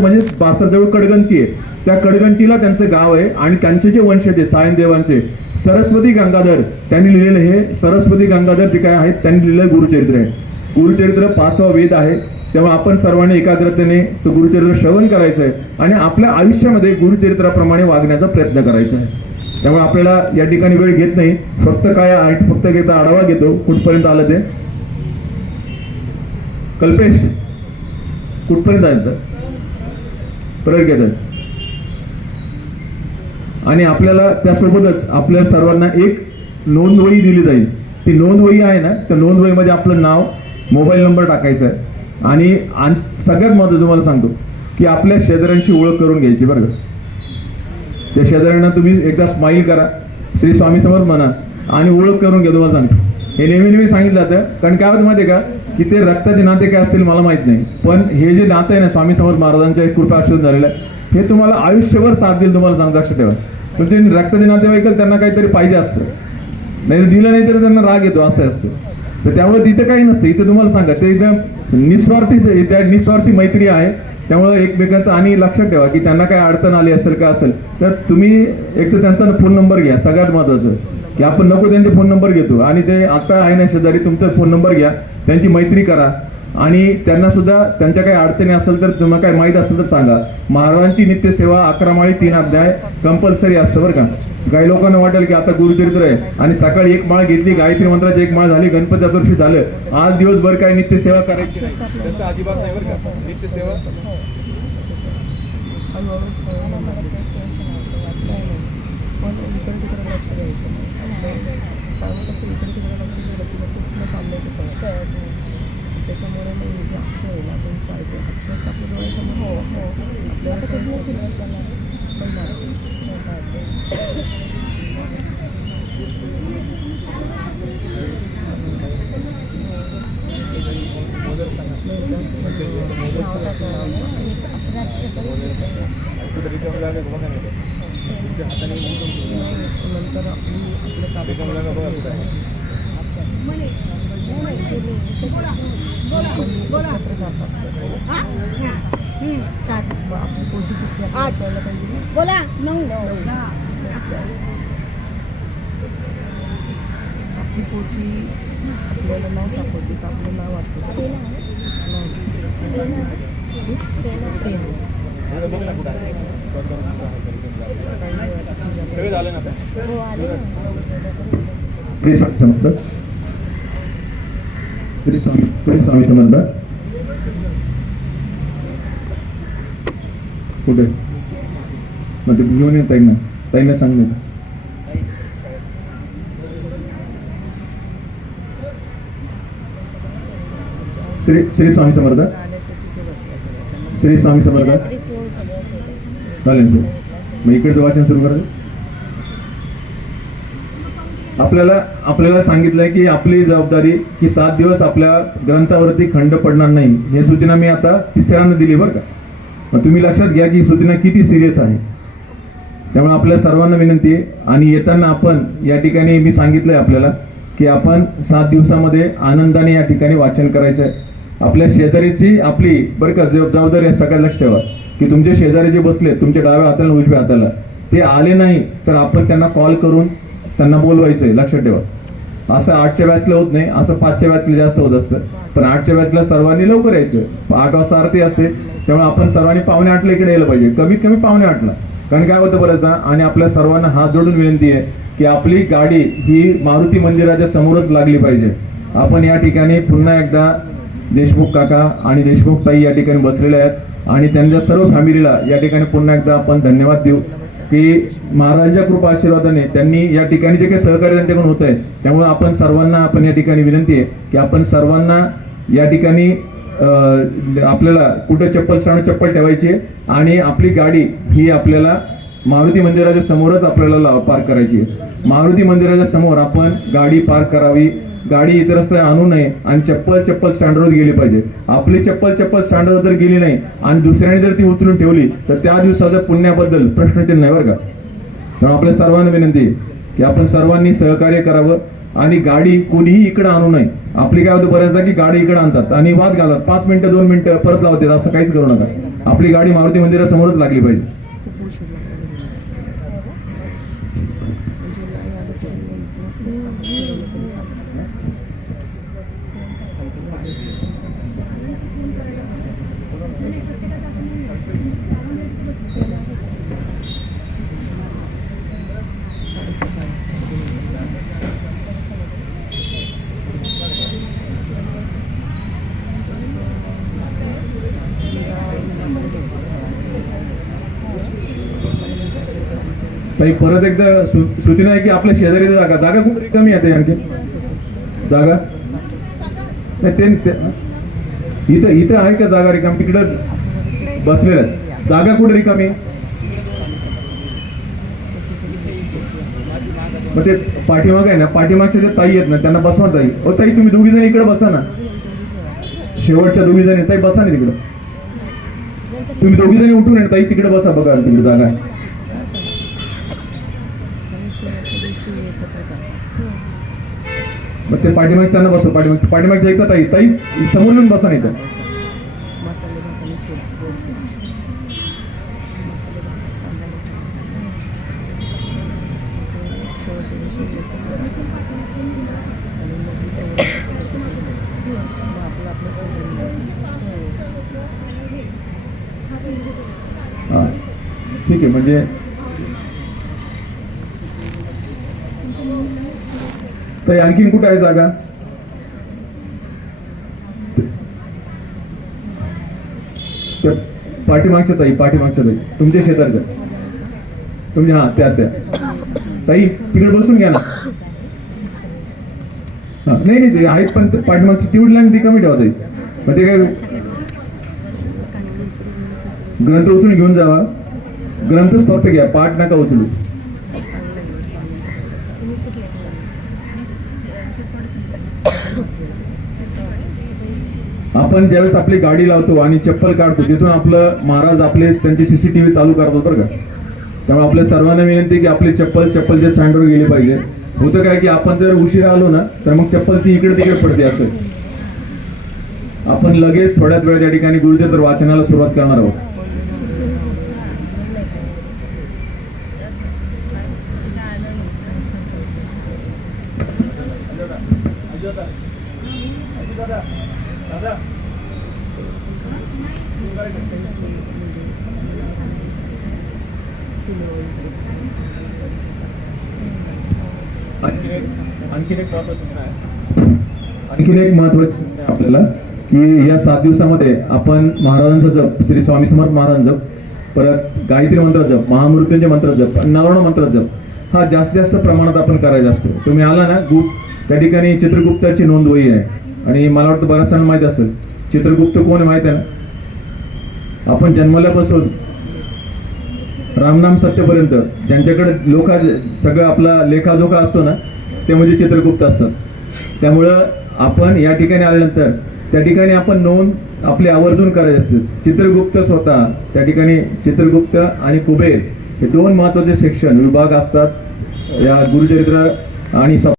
म्हणजे बासरजवळ कडगंची आहे, त्या कडगंचीला त्यांचं गाव आहे आणि त्यांचे जे वंशज आहे सायनदेवांचे सरस्वती गंगाधर त्यांनी लिहिलेलं हे सरस्वती गंगाधर जे काय आहेत त्यांनी लिहिलेलं गुरुचरित्र आहे. गुरुचरित्र 5वा वेद आहे. तेव्हा आपण सर्वांनी एकाग्रतेने तो गुरुचरित्र श्रवण करायचं आहे आणि आपल्या आयुष्यामध्ये गुरुचरित्राप्रमाणे वागण्याचा प्रयत्न करायचा आहे. त्यामुळे आपल्याला या ठिकाणी वेळ घेत नाही, फक्त घेता आढावा घेतो कुठपर्यंत आलं ते. कल्पेश कुठपर्यंत आहे परत घेतात आणि आपल्याला त्यासोबतच आपल्या सर्वांना एक नोंदवही दिली जाईल. ती नोंदवही आहे ना, त्या नोंदवहीमध्ये आपलं नाव, मोबाईल नंबर टाकायचा आहे आणि सगळ्यात महत्त्वाचं तुम्हाला सांगतो की आपल्या शेजाऱ्यांशी ओळख करून घ्यायची बरं का. त्या शेजाऱ्यांना तुम्ही एकदा स्माईल करा, श्री स्वामी समर्थ म्हणा आणि ओळख करून घ्या. तुम्हाला सांगतो हे नेहमी सांगितलं जातं, कारण काय होतं माहिती आहे का की ते रक्ताचे नाते काय असतील मला माहित नाही, पण हे जे नातं आहे ना स्वामी समर्थ महाराजांच्या कृपा आशीर्वाद झालेलं आहे हे तुम्हाला आयुष्यभर साथ देईल. तुम्हाला सांगतो लक्षात ठेवा, तुमचे रक्ताचे नातेवाईक त्यांना काहीतरी पाहिजे असतं, नाही दिलं नाही तर त्यांना राग येतो असं असतं. तर त्यामुळे तिथं काही नसतं, इथं तुम्हाला सांगा ते एकदम निस्वार्थी मैत्री आहे. त्यामुळे एकमेकांचं आणि लक्षात ठेवा की त्यांना काय अडचण आली असेल का असेल तर तुम्ही एक तर त्यांचा फोन नंबर घ्या. सगळ्यात महत्त्वाचं की आपण नको त्यांचे फोन नंबर घेतो आणि ते आता आहे ना शेजारी तुमचा फोन नंबर घ्या, त्यांची मैत्री करा आणि त्यांना सुद्धा त्यांच्या काही अडचणी असेल तर तुम्हाला काही माहीत असेल तर सांगा. महाराजांची नित्यसेवा 11 माळी 3 अध्याय कंपल्सरी असतं बरं का. काही लोकांना वाटेल की आता गुरुचरित्र आहे आणि सकाळी 1 माळ घेतली, गायत्री मंत्राची 1 माळ झाली, गणपती चतुर्थी झालं, आज दिवसभर काय नित्यसेवा करायची तसं अजिबात नाही बरं का. नित्यसेवा त्याच्यामुळे मग जे अक्षर आहे ना आपण पाहिजे अक्षर आपल्या डोळ्यासमोर आपल्याला नंतर बोला 9 आपली पोटी आपल्याला नाव सापडते तर आपलं नाव असतं स्वामी समर्थ कुठे मग ते घेऊन येत ताईंना सांग. श्री स्वामी समर्थ, श्री स्वामी समर्थ चालेल सर. मग इकडचं वाचन सुरू करायचं. आपल्याला सांगितलंय की आपली जबाबदारी की 7 दिवस आपल्या ग्रंथावरती खंड पडणार नाही. ही सूचना मी आता 3ऱ्यांदा दिली बरं का. मग तुम्ही लक्षात घ्या की ही सूचना किती सिरियस आहे. त्यामुळे आपल्या सर्वांना विनंती आहे आणि येताना आपण या ठिकाणी मी सांगितलंय आपल्याला की आपण 7 दिवसामध्ये आनंदाने या ठिकाणी वाचन करायचं आहे. आपल्या शेजारीची आपली बरं का जबाबदारी आहे. सगळ्यात लक्ष ठेवा की तुमचे शेजारी जे बसले तुमच्या डाव्या हाताला उजव्या हाताला ते आले नाही तर आपण त्यांना कॉल करून त्यांना बोलवायचंय. लक्षात ठेवा असं 8च्या बॅचला होत नाही, असं 5च्या बॅचला जास्त होत असतं. पण 8च्या बॅचला सर्वांनी लवकर यायचं. 8 वाजता आरती असते त्यामुळे आपण सर्वांनी 7:45 इकडे यायला पाहिजे, कमीत कमी 7:45. कारण काय होतं बऱ्याचदा आणि आपल्या सर्वांना हात जोडून विनंती आहे की आपली गाडी ही मारुती मंदिराच्या समोरच लागली पाहिजे. आपण या ठिकाणी पुन्हा एकदा देशमुख काका आणि देशमुख ताई या ठिकाणी बसलेले आहेत आणि त्यांच्या सर्व फॅमिलीला या ठिकाणी पुन्हा एकदा आपण धन्यवाद देऊ की महाराजांच्या कृपा आशीर्वादाने त्यांनी या ठिकाणी जे काही सहकार्य त्यांच्याकडून होत आहे त्यामुळे आपण सर्वांना आपण या ठिकाणी विनंती आहे की आपण सर्वांना या ठिकाणी आपल्याला कुठे चप्पल ठेवायची आहे आणि आपली गाडी ही आपल्याला मारुती मंदिराच्या समोरच आपल्याला पार्क करायची आहे. मारुती मंदिराच्या समोर आपण गाडी पार्क करावी. गाडी इतर रस्त्यात आणू नये आणि चप्पल स्टँडवर गेली पाहिजे. आपली चप्पल स्टँडवर जर गेली नाही आणि दुसऱ्याने जर ती उचलून ठेवली तर त्या दिवसाच्या पुण्याबद्दल प्रश्नचिन्ह नाही बरं का. तर आपल्या सर्वांना विनंती आहे की आपण सर्वांनी सहकार्य करावं आणि गाडी कोणीही इकडे आणू नये. आपली काय होतं बऱ्याचदा की गाडी इकडे आणतात आणि वाद घालतात, 5 मिनिटं 2 मिनिटं परत लावतात. असं काहीच करू नका. आपली गाडी मारुती मंदिरासमोरच लागली पाहिजे. खूप उशीर लागला म्हणजे नाही आलं तरी फिरवलं तरी ताई परत एकदा सूचना आहे की आपल्या शेजारी जागा जागा कुठे रिकामी आहे ताई आणखी जागा नाही इथं इथं आहे का जागा रिकामी तिकडं बसलेल्या आहेत जागा कुठे रिकामी मग ते पाठीमाग आहे ना पाठीमागचे जे ताई आहेत ना त्यांना बसवा ताई ओ ताई तुम्ही दोघी जण इकडे बसा ना शेवटच्या दोघी जण ताई बसा ना तिकडं तुम्ही दोघी जणी उठून ताई तिकडे बसा बघा तिकडे जागा आहे मग ते पाठीमाग त्यांना बसव पाठीमागच्या ऐकता ताई ताई समोर येऊन बसा नाही तर मसाले भात आणि शिरा गोड शिरा मसाले भात कांदा हा ठीक आहे म्हणजे ताई आणखीन कुठे आहे जागा पाठीमागच्या ताई तुमच्या शेजारच्या तुमच्या हा त्या ताई तिकडे बसून घ्या ना हा नाही ते आहेत पण पाठीमागची तेवढी लाईन ती कमी ठेवा ताई मग ते काय ग्रंथ उचलून घेऊन जावा ग्रंथच फक्त घ्या पाठ नका उचलू आपण ज्यावेळेस आपली गाडी लावतो आणि चप्पल काढतो तिथून आपलं महाराज आपले त्यांची सीसीटीव्ही चालू करतो बरं का त्यामुळे आपल्या सर्वांना विनंती की आपली चप्पलच्या स्टँडवर गेली पाहिजे होतं काय की आपण जर उशिरा आलो ना तर मग चप्पल ती इकडे तिकडे पडते असं आपण लगेच थोड्याच वेळ त्या ठिकाणी गुरुचरित्र वाचनाला सुरुवात करणार आहोत आणखीन एक महत्वाचं आपल्याला की या 7 दिवसामध्ये आपण महाराजांचा जप श्री स्वामी समर्थ महाराज जप परत गायत्री मंत्र जप महामृत्युंजय मंत्र जप नवर्ण मंत्र जप हा जास्त प्रमाणात आपण करायचा असतो तुम्ही आला ना त्या ठिकाणी चित्रगुप्ताची नोंद वही आहे आणि मला वाटतं बऱ्याच जणांना माहित असेल चित्रगुप्त कोण माहित आहे ना आपण जन्मल्यापासून रामनाम सत्यपर्यंत ज्यांच्याकडे सगळं आपला लेखाजोखा असतो ना ते म्हणजे चित्रगुप्त असतात त्यामुळं आपण या ठिकाणी आल्यानंतर त्या ठिकाणी आपण नोंद आपली आवर्जून करायची असते चित्रगुप्त स्वतः त्या ठिकाणी चित्रगुप्त आणि कुबेर हे 2 महत्वाचे सेक्शन विभाग असतात या गुरुचरित्र आणि